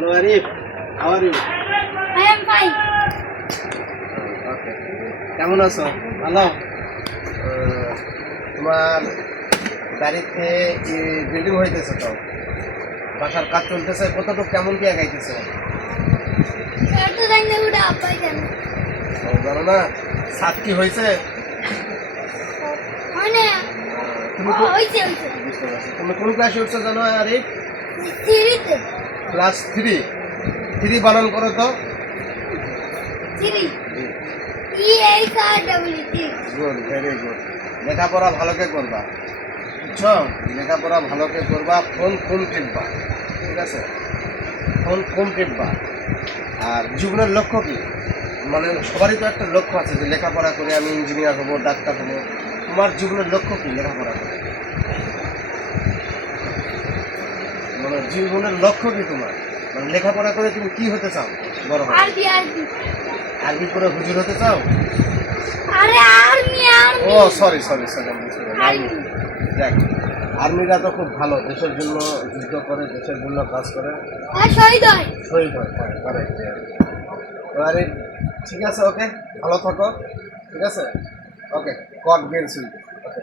Hello Arif, how are you? I am fine. Okay. কেমন আছো? ভালো? তোমার বাড়িতে বিল্ডিং হইতেছে তো, বাসার কাজ চলতেছে, কতটুকু কেমন কি আগাইতেছে? এত জানি ওটা আপাই জানে। জানো না ছাদ কি হয়েছে? মানে তুমি হইছে বুঝতে পারছি। তুমি কোন ক্লাসে উঠছো জানো আরিফ? সিরিতে ক্লাস 3। 3 বানান করো তো। সিরি ই এই কার ডব্লিউ টি গুড, ভেরি গুড। লেখাপড়া ভালোকে করবা, বুঝছো? লেখাপড়া ভালোকে করবা, ফোন কম টিপবা, ঠিক আছে? ফোন কম টিপবা। আর জীবনের লক্ষ্য কি? মানে সবারই তো একটা লক্ষ্য আছে যে লেখাপড়া করে আমি ইঞ্জিনিয়ার হবো, ডাক্তার হবো। তোমার জীবনের লক্ষ্য কি লেখাপড়া করে? মানে জীবনের লক্ষ্য কি তোমার? মানে লেখাপড়া করে তুমি কি হতে চাও বড় হয়ে? আরবি আরবি আরবি করে হুজুর হতে চাও? আরে আর্মি ও সরি সরি সরি, আমি বুঝতে পারিনি। আর্মি দেখ, আর্মিরা তো খুব ভালো, দেশের জন্য যুদ্ধ করে, দেশের জন্য কাজ করে, আর শহীদ হয়। শহীদ হয়। হ্যাঁ কারেক্ট। আরে ঠিক আছে, ওকে, ভালো থাকো, ঠিক আছে, ওকে, গড ব্লেস ইউ। ওকে।